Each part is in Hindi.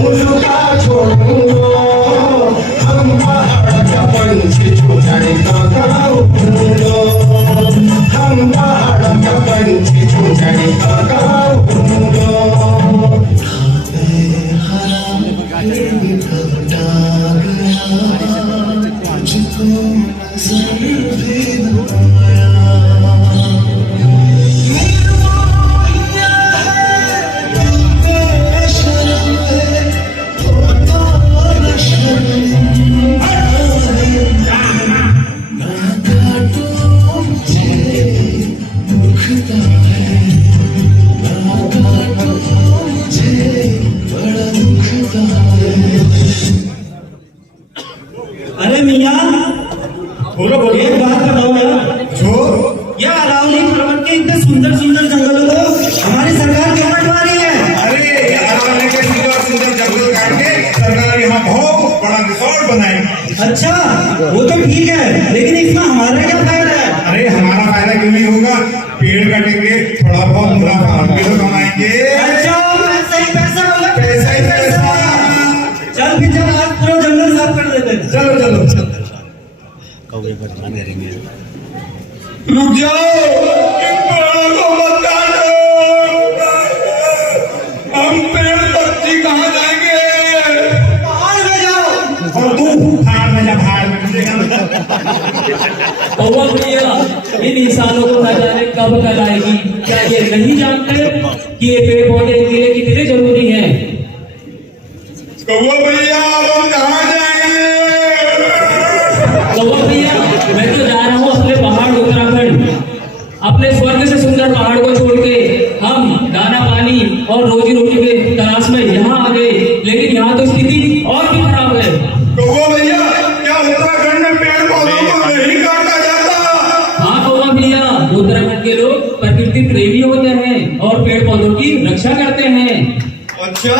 मुझका छोड़ो हम पहाड़ का पंछी छुटाने का गाँव ढूंढो हम पहाड़ का पंछी छुटाने का गाँव ढूंढो तुझको नजर भी न आया अरे मियाँ बोलो बोलो एक बात बताओ यार, जो ये अरावली पर्वत के इतने सुंदर सुंदर जंगलों को हमारी सरकार क्यों कटवा रही है? अरे ये अरावली के सुंदर सुंदर जंगल काट के सरकार यहाँ बहुत बड़ा रिसोर्ट बनाएगी। अच्छा वो तो ठीक है, लेकिन इसमें हमारा क्या फायदा है? अरे हमारा फायदा क्यों नहीं होगा, पेड़ काटेंगे थोड़ा बहुत मुनाफा हम भी तो कमाएंगे। अच्छा पैसा ही पैसा होगा, पैसा ही पैसा। चल फिर चल आज पूरा जंगल साफ कर देते हैं। चलो चलो रुक जाओ, इन पेड़ों को मत काटो। हम पेड़ पक्षी कहाँ जाएंगे? पहाड़ में जाओ। और तू भाड़ में जा, भाड़ में कौवा भैया इन इंसानों को न जाने कब कल आएगी। क्या ये नहीं जानते कि ये पेड़ पौधे के लिए कितने जरूरी हैं? कौवा भैया हम कहाँ जाएंगे? कौवा भैया मैं तो जा रहा हूँ अपने पहाड़ उत्तराखंड, अपने स्वर्ग से सुंदर पहाड़ को छोड़ के हम दाना पानी और रोजी रोटी के तलाश में यहाँ आ गए, लेकिन यहाँ तो स्थिति और भी खराब है। कौवा भैया क्या उत्तराखंड में पेड़ पौधों को नहीं काटा जाता? हाँ कौवा भैया, उत्तराखंड के लोग प्रकृति प्रेमी होते हैं और पेड़ पौधों की रक्षा करते हैं। अच्छा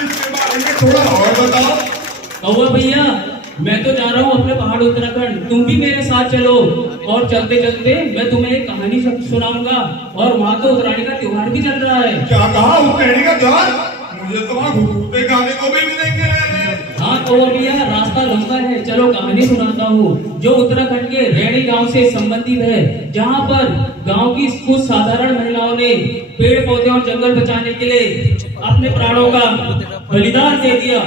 इसके बारे में थोड़ा और बताओ। कौवा भैया मैं तो जा रहा हूँ अपने पहाड़ उत्तराखंड, तुम भी मेरे साथ चलो और चलते चलते मैं तुम्हें एक कहानी सुनाऊंगा। और वहाँ तो उत्तरायणी का त्योहार भी चल रहा है। क्या कहा उत्तरायणी का त्योहार? मुझे तो वहाँ घुघुते खाने को भी मिलेंगे। हाँ कौवा भैया रास्ता लंबा है, चलो कहानी सुनाता हूँ जो उत्तराखंड के रैणी गांव से संबंधित है, जहाँ पर गांव की कुछ साधारण महिलाओं ने पेड़ पौधे और जंगल बचाने के लिए अपने प्राणों का बलिदान दे दिया।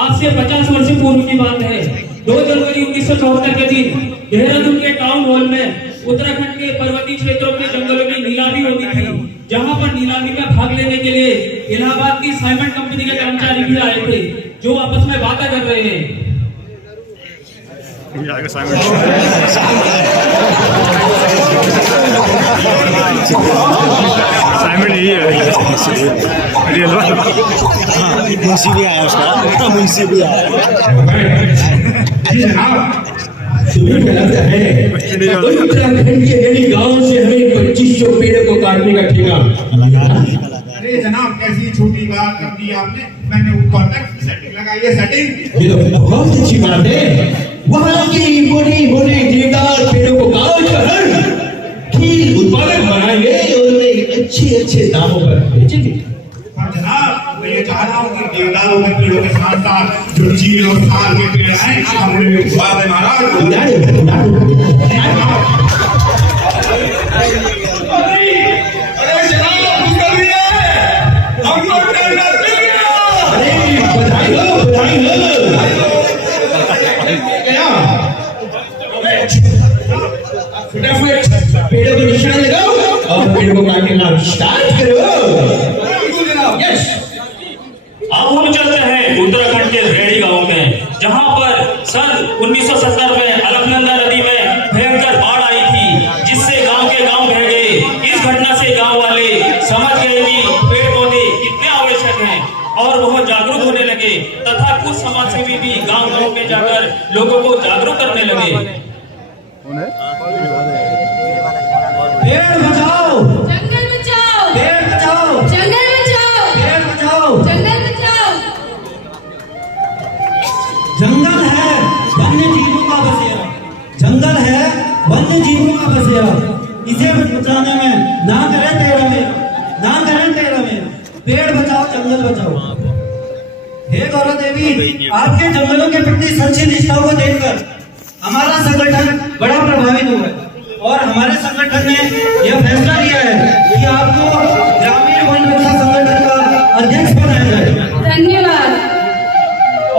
आज से 50 वर्ष पूर्व की बात है। 2 जनवरी 1974 के दिन देहरादून के टाउन हॉल में उत्तराखंड के पर्वतीय क्षेत्रों के जंगलों में नीलामी होनी थी, जहां पर नीलामी में भाग लेने के लिए इलाहाबाद की साइमंड कंपनी के कर्मचारी भी आए थे, जो आपस में बातें कर रहे हैं। साइमंड यही है मुंशी भी आया उसका, मुंशी भी आया। उत्तराखंड के रैणी गांव से हमें 2500 पेड़ों को काटने का ठेका। अरे जनाब कैसी छोटी बात कर दी आपने, मैंने ऊपर तक सेटिंग लगाई है। सेटिंग ये तो बहुत अच्छी बात है। वहाँ की बड़ी बड़ी देवदार पेड़ों को काट कर ठीक उत्पादक बनाएंगे और उन्हें अच्छे दामों पर बेचेंगे। जनाब मैं ये चाह रहा हूँ कि देवदारों के पेड़ों के साथ साथ जो चील और साल के पेड़ हैं हमने भी उगा दे पेड़ों को निशान लगाओ और पेड़ों को काटना स्टार्ट करो। यस, अब चलते हैं उत्तराखंड के रैणी गांव में, जहां पर सन 1970 में अलकनंदा नदी में भयंकर बाढ़ आई थी, जिससे गांव के गांव बह गए। इस घटना से गांव वाले समझ गए कि पेड़ पौधे कितने आवश्यक हैं और वह जागरूक होने लगे, तथा कुछ समाजसेवी भी गांव-गांव में जाकर लोगों को जागरूक करने लगे। पेड़ बचाओ, जंगल बचाओ, पेड़ बचाओ, जंगल बचाओ, पेड़ बचाओ। जंगल बचाओ। जंगल है वन्य जीवों का बसेरा, जंगल है वन्य जीवों का बसेरा। इसे बचाने में ना करें तेरा मेरा, ना करें तेरा मेरा। पेड़ बचाओ, जंगल बचाओ। हे गौरव देवी, आपके जंगलों के प्रति सच्ची निष्ठाओं को देखकर हमारा संगठन बड़ा प्रभावित हुआ है और हमारे संगठन ने यह फैसला लिया है कि आपको ग्रामीण वन रक्षा संगठन का अध्यक्ष बनाया जाए। धन्यवाद।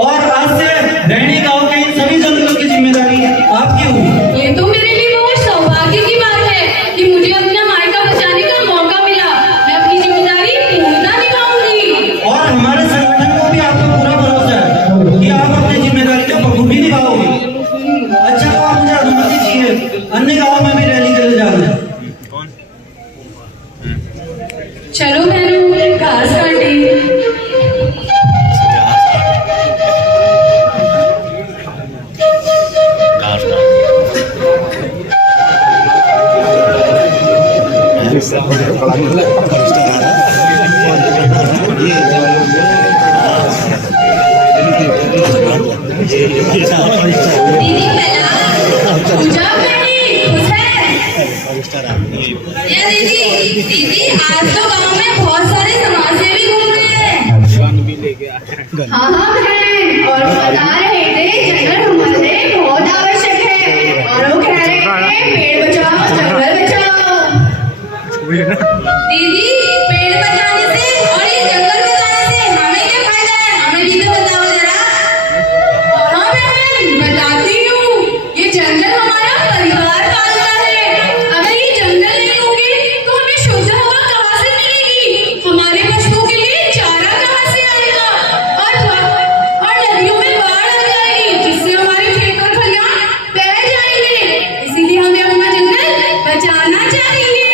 और आज से रैणी गांव के इन सभी जंगलों की जिम्मेदारी आपकी होगी। ये तो मेरे लिए बहुत सौभाग्य की बात है कि मुझे अपना मायका बचाने का मौका मिला। मैं अपनी जिम्मेदारी पूर्णतः निभाऊंगी। और हमारे संगठन को भी आपका पूरा भरोसा है कि आप अपनी जिम्मेदारी को बखूबी निभाओगे। अच्छा, तो आप मुझे अनुमति चाहिए, अन्य गाँव में भी रैली के लिए जाना है। चलो बहनों, घास काटें। दीदी पहला पूजा बेटी खुश है। ये दीदी आज तो गांव में बहुत सारे समाजसेवी घूम रहे हैं। हाँ बहन, और बता रहे थे जंगल हमारे बहुत आवश्यक है और वो कह रहे थे पेड़ बचाओ जंगल बचाओ। दीदी, पेड़ बचाने से और ये जंगल बचाने से हमें क्या फायदा है? हमें भी तो बताओ जरा। हाँ बहन, बताती हूँ। ये जंगल हमारा परिवार पालता है। अगर ये जंगल नहीं होंगे तो हमें शुद्ध हवा कहाँ से मिलेगी? हमारे पशुओं के लिए चारा कहाँ से आएगा? और नदियों में बाढ़ आ जाएगी जिससे हमारे खेत और खलिहान बह जाएंगे। इसीलिए हमें अपना जंगल बचाना चाहिए।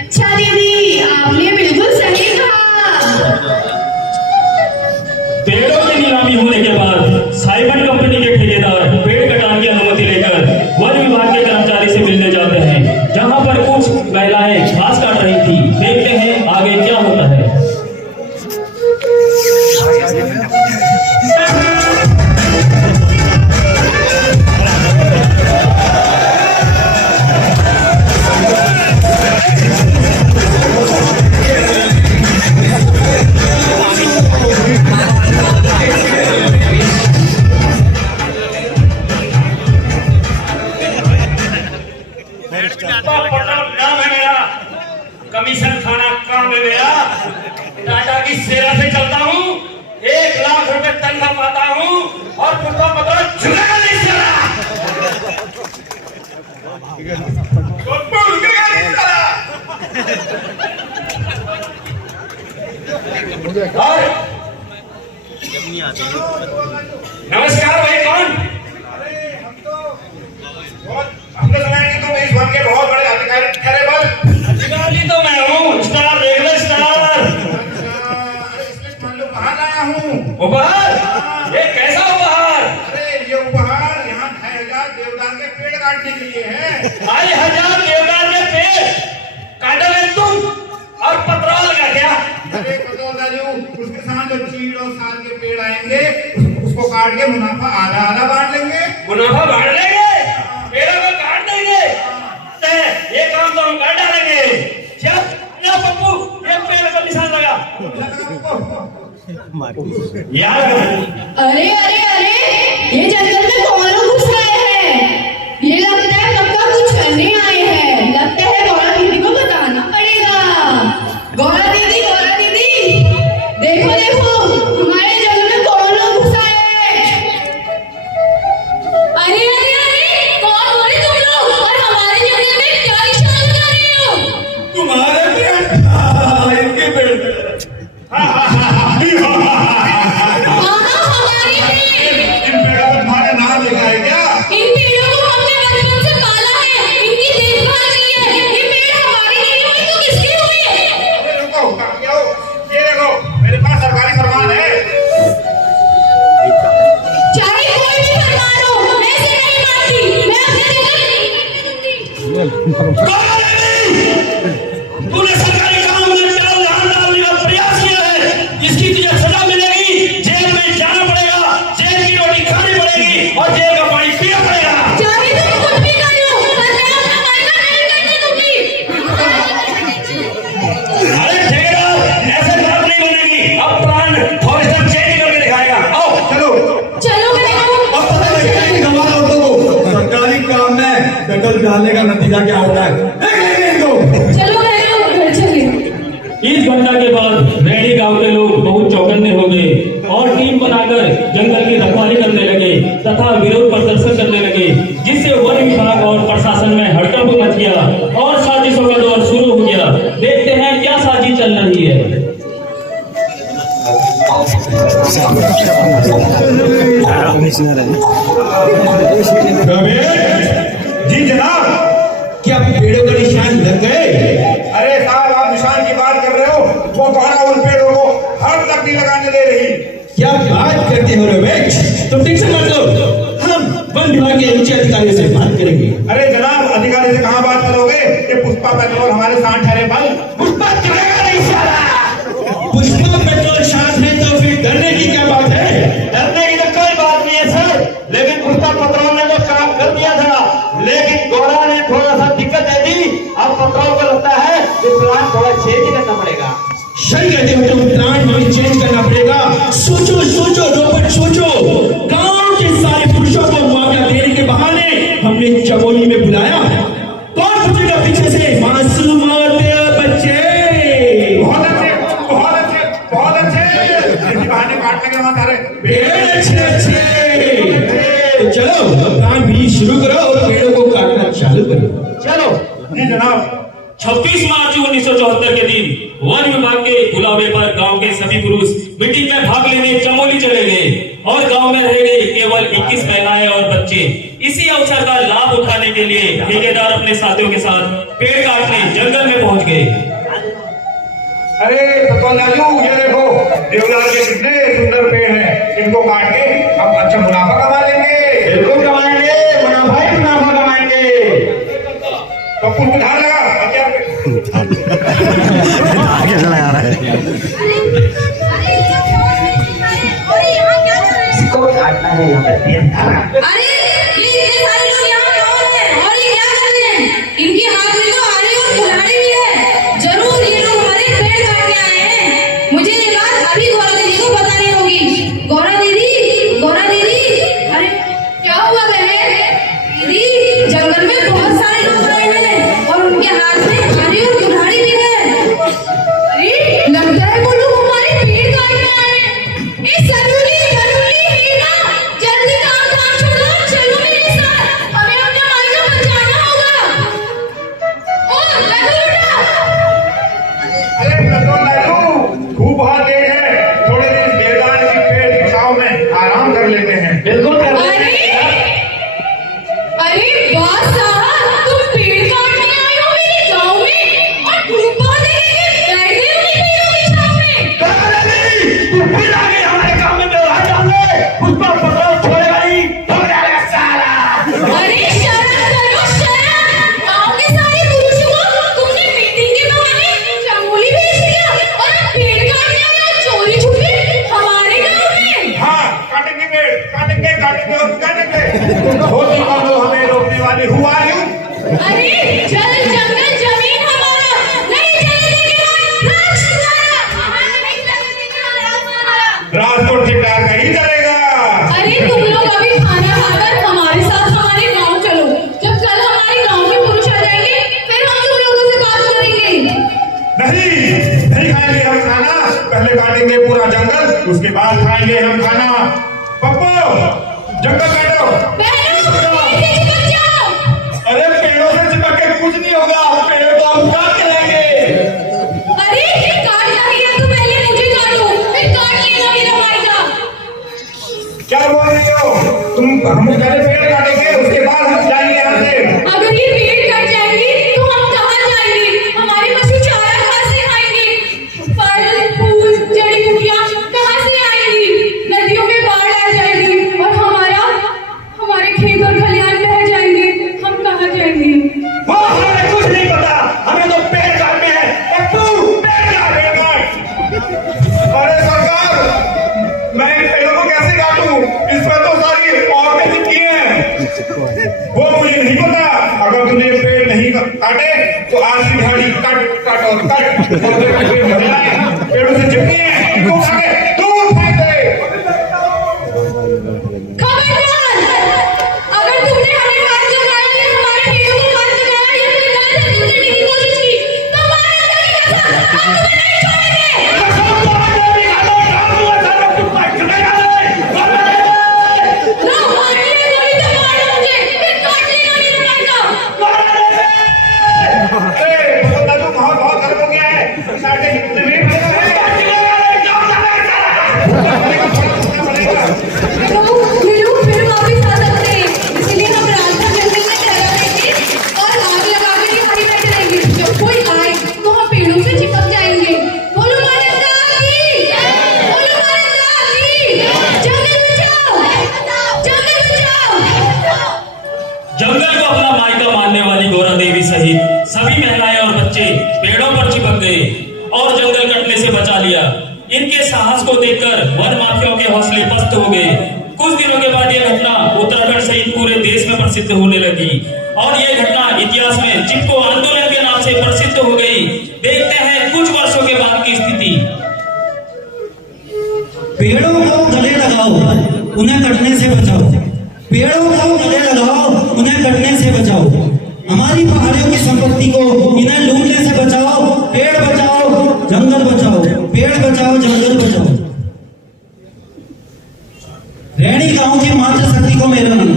अच्छा दीदी, आपने बिल्कुल सही कहा। पेड़ों की नीलामी होने के बाद साइमन कंपनी के ठेकेदार पेड़ कटान की अनुमति लेकर वन विभाग के कर्मचारी से मिलने जाते हैं, जहां पर कुछ महिलाएं घास काट रही थी। देखते हैं आगे क्या होता है। काम है मेरा, कमीशन खाना काम है मेरा। टाटा की सेवा से चलता हूँ, 1 लाख रुपए तनख्वाह पाता हूँ और पुत्र पत्र झुकेगा नहीं साला। झुकेगा नहीं साला। और नमस्कार भाई, कौन? हमने सुना है कि तुम इस वन के बहुत बड़े अधिकारी अधिकारी तो मैं हूँ, स्टार रेगुलर स्टार। उपहार लाया हूँ। उपहार? ये कैसा उपहार? अरे ये उपहार यहाँ 6000 देवदार के पेड़ काटने के लिए है। 1000 देवदार के पेड़ काटोगे तुम और पत्रा लगा क्या? अरे उसके साथ जो चीड़ और साल के पेड़ आएंगे उसको काट के मुनाफा आधा आधा बांट लेंगे। मुनाफा बांट लेंगे, पेड़ों को काट देंगे। ये काम तो हम कर डालेंगे। क्या पप्पू, ये पेड़ पर निशान लगा यार। अरे अरे अरे, ये जंगल में कौन लोग घुस गए हैं? ये लगता है पक्का कुछ करने आए हैं। लगता है गौरा दीदी को बताना पड़ेगा। गौरा दीदी, देखो देखो, हमारे जंगल में कौन लोग घुस आए हैं? अरे अरे अरे, कौन हो रे तुम लोग और हमारे जंगल में क्या निशान लगा रहे हो? तुम्हारे पेड़, इनके पेड़। हमारे पेड़। इन पेड़ों को तुम्हारे नाम लिखा है क्या? इन पेड़ों को हमने बचपन से पाला है, इनकी देखभाल की है। ये पेड़ हमारे लिए नहीं हुए तो किसके हुए? अरे रुको, कहाँ गए हो? ये देखो, मेरे पास सरकारी फरमान है। चाहे कोई भी फरमान हो, मैं इसे नहीं मानती। मैं अपने जंगल तूने सरकारी काम में डालने का प्रयास किया है। समझ डालने का नतीजा क्या होता है। देख लेंगे इनको। चलो बहनों घर चले। इस घटना के बाद रैणी गांव के लोग बहुत चौकन्ने हो गए और टीम बनाकर जंगल की रखवाली करने लगे तथा विरोध प्रदर्शन करने लगे, जिससे वन विभाग और प्रशासन में हड़कंप मच गया और साजिशों का दौर शुरू हो गया। देखते हैं क्या साजिश चल रही है। जी जनाब, क्या पेड़ों का निशान लग गए? अरे साहब आप निशान की बात कर रहे हो, वो कोहरा उन पेड़ों को हर तक नहीं लगाने दे रही। क्या बात करते हो रमेश? तुम ठीक से मत लो, हम वन विभाग के ऊंचे अधिकारियों से बात करेंगे। अरे जनाब, अधिकारी से कहाँ बात करोगे? ये पुष्पा पेट्रोल हमारे साथ ठहरे पल। पुष्पा चलेगा नहीं साला। पुष्पा पेट्रोल साथ है तो फिर डरने की क्या बात है? डरने की तो कोई बात नहीं है सर, लेकिन पुष्पा पेट्रोल ने तो काम कर दिया था, लेकिन गौरा ने थोड़ा सा दिक्कत दे दी। अब पेट्रोल को लगता है कि प्लान थोड़ा चेंज करना पड़ेगा। सही कहते हो तुम, प्लान हमें चेंज करना पड़ेगा। सोचो सोचो रोबोट सोचो, गांव के सारे पुरुषों को मुआवजा देने के बहाने हमने चमोली में बुलाया, कौन पूछेगा पीछे से? मासूम बच्चे। बहुत अच्छे, बहुत अच्छे, बहुत अच्छे। इसी बहाने काटने के वहाँ सारे पेड़ अच्छे। तो चलो प्लान भी शुरू करो और पेड़ों को काटना चालू करो। चलो। जी जनाब। 26 मार्च 1974 के दिन वन विभाग के बुलावे पर गांव के सभी पुरुष मीटिंग में भाग लेने चमोली चले गए और गांव में रह गए केवल 21 महिलाएं और बच्चे। इसी अवसर का लाभ उठाने के लिए ठेकेदार अपने साथियों के साथ पेड़ काटने जंगल में पहुंच गए। अरे पेट्रोल लालू, ये देखो देवलाल के कितने सुंदर पेड़ हैं, इनको काट के हम अच्छा मुनाफा कमा लेंगे। बिल्कुल कमाएंगे, मुनाफा ही मुनाफा कमाएंगे। तो कुल उधार लगा आगे चला जा रहा है। अरे ये इतने सारे लोग यहाँ कौन है और ये क्या कर रहे हैं? इनके हाथ में तो आरी और कुल्हाड़ी भी है। जरूर ये लोग हमारे पेड़ काटने आए हैं। मुझे ये बात अभी गौरा दीदी को बतानी होगी। गौरा दीदी, गौरा दीदी, अरे क्या हुआ बहन? दीदी, जंगल में बहुत सारे लोग आए हैं और उनके हाथ में आरी और कुल्हाड़ी भी है। अरे लगता है वो लोग हमारे पेड़ काटने आए हैं। ए सरूली, हीरा, जल्दी काम छोड़ो, चलो मेरे साथ, हमें अपने माल को बचाना होगा। ओ लड्डू लुटा। अरे पेट्रोल लालू, धूप बहुत तेज है, थोड़े दिन देवदार की पेड़ की छांव में आराम कर लेते हैं। बिल्कुल कर अरे वाह साहब, तुम पेड़ काटने आए हो मेरे गांव में और धूप बहुत है, बैठ गए हो पेड़ों की छांव में। तू फिर आ गई हमारे गांव में व्यवहार डालने, पुष्पा पेट्रोल छोड़ेगा नहीं, छोड़ जाएगा साला। अरे शर्म करो शर्म, गांव के सारे पुरुषों को तुमने मीटिंग के बहाने चमोली भेज दिया और अब पेड़ काटने आए हो चोरी छुपे हमारे गांव में। हाँ, काटेंगे पेड़, काटेंगे, काटेंगे और काटेंगे। हो चुका लो हमें रोकने वाले, हुआ यूं। अरे जल जंगल जमीन हमारा, नहीं चलने देंगे राज हमारा, हमारा नहीं चलने देंगे राज हमारा। रात को ठेकेदार का ही चलेगा। अरे तुम लोग अभी खाना खाकर हमारे साथ हमारे गांव चलो। जब कल हमारे गांव के पुरुष आ जाएंगे फिर हम तुम लोगों से बात करेंगे। नहीं, नहीं खाएंगे हम खाना, पहले काटेंगे पूरा जंगल, उसके बाद खाएंगे हम खाना। पप्पू, जंगल काटो। बहनों, इसे चिपक जाओ। अरे पेड़ों से चिपक के कुछ नहीं होगा, पेड़ तो हम काट के लाएंगे। अरे काटना ही है तो पहले मुझे काटो, फिर काट लेना मेरा फायदा। क्या बोल रही हो तुम? हम पहले पेड़ काटेंगे, उसके बाद हम जाएंगे यहाँ से। अगर ये पेड़ कट जाएंगे तो हम कहाँ जाएंगे? हमारे पशु चारा कहाँ से खाएंगे? फल फूल जड़ी बूटियां कहाँ से आएंगी? नदियों में बाढ़ आ जाएगी और हमारे खेत और खलिहान बह जाएंगे। हम कहाँ जाएंगे? वो हमें कुछ नहीं पता, हमें तो पेड़ काटने हैं। पप्पू, पेड़ काट। अरे सरकार, मैं इन पेड़ों को कैसे काटूं? इसमें तो सारी औरतें चिपकी हैं। वो मुझे नहीं पता। अगर तुमने ये पेड़ नहीं काटे तो आज की दिहाड़ी काट और काट। पेड़ों से चिपकी हैं, इनको उठा के दूर फेंक दे। खबरदार! अगर तुमने हमें हाथ लगाया या हमारे पेड़ों को इनके साहस को देखकर वन माफियाओं के हौसले पस्त हो गए। कुछ दिनों के बाद यह घटना उत्तराखंड सहित पूरे देश में प्रसिद्ध होने लगी और यह घटना इतिहास में चिपको आंदोलन के नाम से प्रसिद्ध हो गई। देखते हैं कुछ वर्षों के बाद की स्थिति। पेड़ों को गले लगाओ, उन्हें कटने से बचाओ। पेड़ों को गले लगाओ, उन्हें कटने से बचाओ। हमारी पहाड़ियों की संपत्ति को इन्हें लूटने से बचाओ। पेड़ बचाओ, जंगल बचाओ। पेड़ बचाओ, जंगल बचाओ। रैणी गांव की मातृशक्ति को मेरा नमन।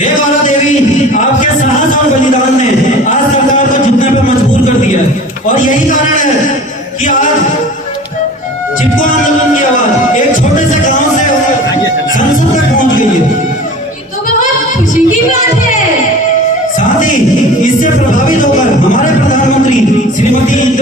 हे गौरा देवी, आपके साहस और बलिदान ने आज सरकार को झुकने पर मजबूर कर दिया और यही कारण है कि आज चिपको आंदोलन की आवाज एक छोटे से गांव से संसद तक पहुंच गई है। ये तो बहुत खुशी की बात है। साथ ही इससे प्रभावित होकर हमारे प्रधानमंत्री श्रीमती